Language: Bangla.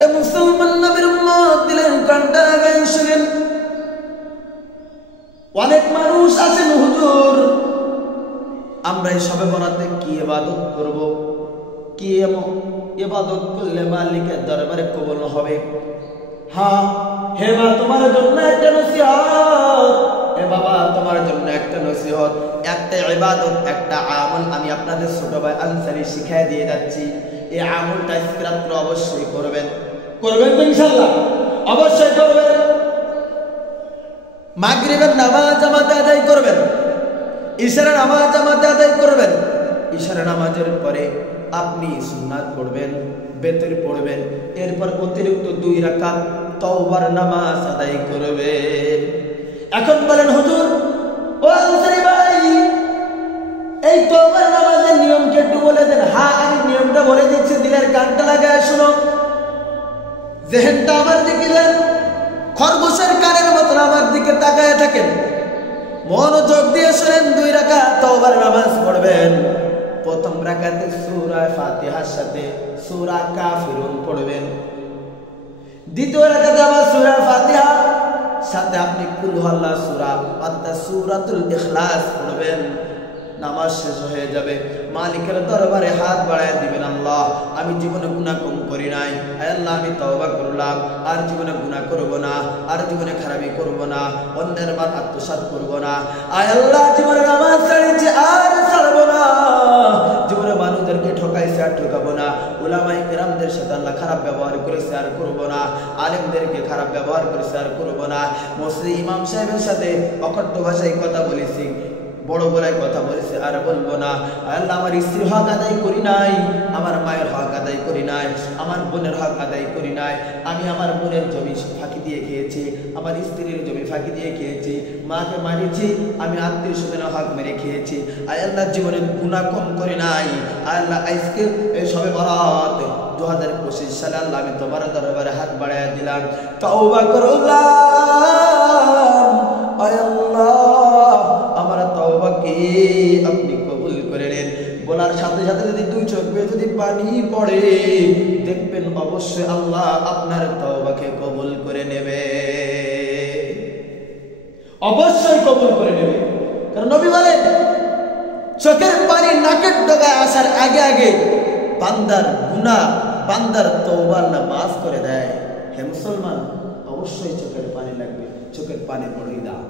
মুসলমান নবীর উম্মত দিলেন কান্ডা লাগাই শুনেন। অনেক মানুষ আছেন হুজুর আমরা এই সবে বরাতে কি ইবাদত করব, কি ইবাদত করলে মালিকের দরবারে কবুল হবে। হ্যাঁ হে মা তোমার জন্য একটা নসিহত, হে বাবা তোমার জন্য একটা নসিহত, একটা ইবাদত, একটা আমল আমি আপনাদের ছোট ভাই আনসারী শিখিয়ে দিয়ে যাচ্ছি। এই আমলটা আজকে রাত্রে অবশ্যই করবেন, করবেন তো ইনশাআল্লাহ? অবশ্যই করবেন। মাগরিবের নামাজ জামাতে আদায় করবেন, ইশারের নামাজ জামাতে আদায় করবেন। ইশারের নামাজের পরে আপনি সুন্নাত পড়বেন, বেতর পড়বেন, এরপর অতিরিক্ত 2 রাকাত তওবার নামাজ আদায় করবেন। এখন বলেন হুজুর ও আনসারী ভাই এই তওবার নামাজের নিয়ম কি একটু বলে দেন? হ্যাঁ আমি নিয়মটা বলে দিচ্ছি, দিলের কানটা লাগায় শুনো, যেহেনটা আমার দিকে দেন, খরগোশের কানের মতো আমার দিকে তাকায় থাকেন, মনোযোগ দিয়ে শুনেন। 2 রাকাত তওবার নামাজ পড়বেন। প্রথম রাকাতে সূরা ফাতিহার সাথে সূরা কাফিরুন পড়বেন। দ্বিতীয় রাকাতে আবার সূরা ফাতিহা সাথে আপনি কুল হুয়াল্লাহ সূরা অর্থাৎ সূরাতুল ইখলাস পড়বেন। নামাজ শেষ হয়ে যাবে, মালিকের দরবারে হাত বাড়ায় দিবেন, আল্লাহ আমি জীবনে গুনাহ কম করি নাই, আল্লাহ আমি তওবা করলাম, আর জীবনে গুনাহ করব না, আর জীবনে খারাপি করব না, অন্যের মান আত্মসাৎ করব না, আল্লাহ জীবনে নামাজ ছাড়িয়েছি আর ছাড়ব না, জীবনে মানুষদেরকে ঠকাইছে আর ঠকাবো না, উলামায়ে কেরামদের সাথে আল্লাহ খারাপ ব্যবহার করেছে আর করব না, আলেমদেরকে খারাপ ব্যবহার করেছে আর করব না, মসজিদ ইমাম সাহেবের সাথে অকট্য ভাষায় কথা বলেছি, বড় গলায় কথা বলেছে আর বলবো না, আল্লাহ আমার স্ত্রীর হক আদায় করি নাই, আমার মায়ের হক আদায় করি নাই, আমার বোনের হক আদায় করি নাই, আমি আমার বোনের জমি ফাঁকি দিয়ে খেয়েছি, আমার স্ত্রীর জমি ফাঁকি দিয়ে খেয়েছি, মাকে মারিছি, আমি আত্মীয় স্বজনের হক মেরে খেয়েছি, আল্লাহ জীবনে গুনাহ কম করি নাই, আল্লাহ আজকে এই সবে বরাত 2025 সালে আল্লাহ আমি তোমার দরবারে হাত বাড়ায় দিলাম, তওবা করলাম, আল্লাহ আমার তওবাকে আপনি কবুল করে নেন। বলার সাথে সাথে যদি 2 চোখ বেয়ে যদি পানি পড়ে দেখবেন অবশ্যই আল্লাহ আপনার তওবাকে কবুল করে নেবে, অবশ্যই কবুল করে নেবে। কারণ নবী বলেন চোখের পানি নাকের ডগায় আসার আগে আগে বান্দার গুনাহ বান্দার তওবা আল্লাহ মাফ করে দেয়। হে মুসলমান অবশ্যই চোখের পানি লাগবে, চোখের পানি পড়েই দাও।